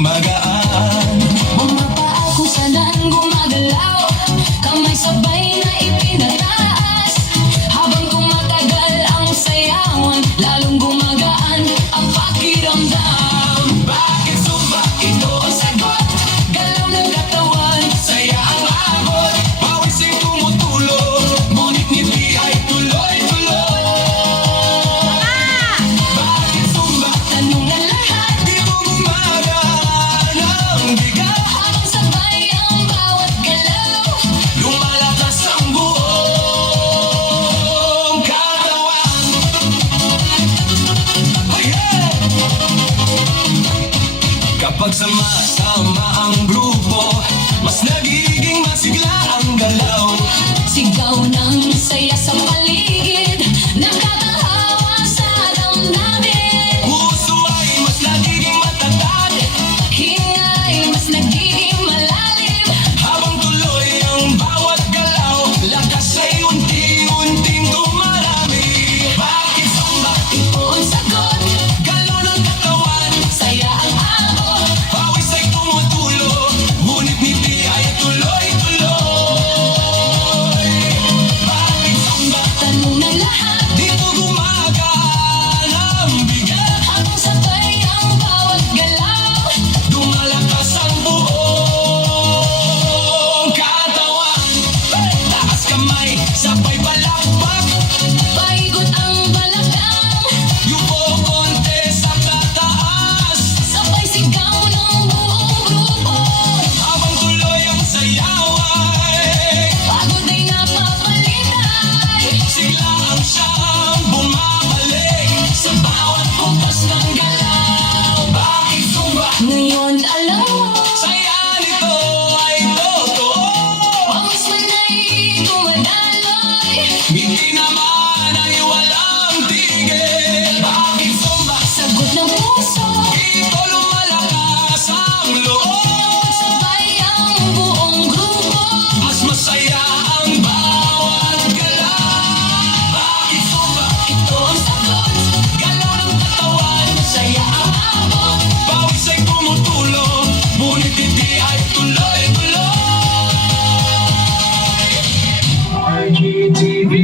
gumagaan. Mga paa kung saan gumagalaw, kamay sabay na ipinataas. Habang tumatagal ang sayawan, lalong gumagaan ang pakiramdam. Bakit Zumba? Ito ang sagot. Galaw ng katawan, Saya ang abot, pawis ay tumutulog, ngunit ngiti ay tuloy-tuloy. Bakit Zumba? tanong ng lahat. Dito gumagaan ang bigat, Habang sabay ang bawat galaw, lumalakas ang buong katawan. Oh yeah! Kapag sama-sama ang grupo,